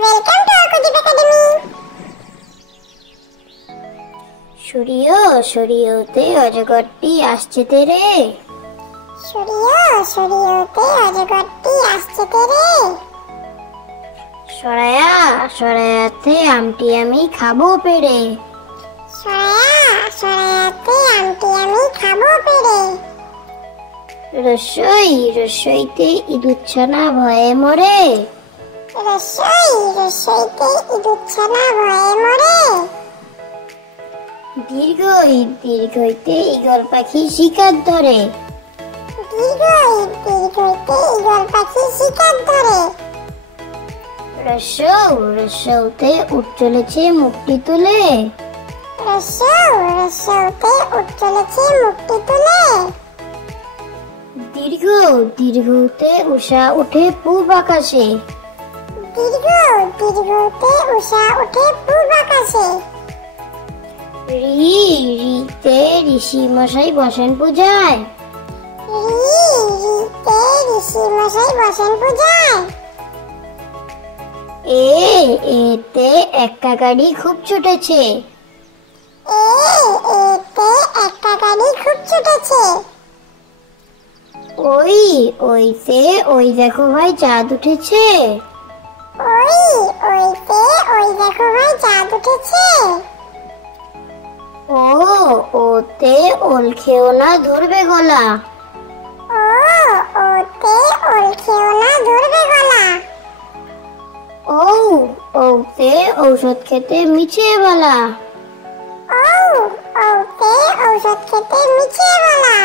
Welcome to Akudip Academy. সূর্যতে অজগরটি আসছে তেরে। সূর্যতে অজগরটি আসছে তেরে। সরায়াতে আমটি আমি খাবো পেরে। সরায়াতে আমটি আমি খাবো পেরে। রসইতে ইঁদুরছানা ভয়ে মরে। রসইতে ইঁদুরছানা ভয়ে মরে। দীর্ঘইতে ঈগল পাখি শিকার ধরে। দীর্ঘইতে ঈগল পাখি শিকার ধরে। রসৌতে উঠ চলেছে মুক্তি তুলে। রসৌতে উঠ চলেছে মুক্তি তুলে। দীর্ঘতে উষা উঠে পূব আকাশে। দীর্ঘতে উষা উঠে পূব আকাশে। রিতে ঋষি মশাই বসেন পূজায়। রিতে ঋষি মশাই বসেন পূজায়। এতে একটা গাড়ি খুব ছুটেছে। এতে একটা গাড়ি খুব ছুটেছে। ওইতে ওই দেখো ভাই চাঁদ উঠেছে। ওইতে ওই দেখো ভাই চাঁদ উঠেছে। ওতে ওল খেও না ধরবে গলা। ওতে ওল খেও না ধরবে গলা। ওতে ঔষধ খেতে মিছিয়ে বলা। ওতে ঔষধ খেতে মিছিয়ে বলা।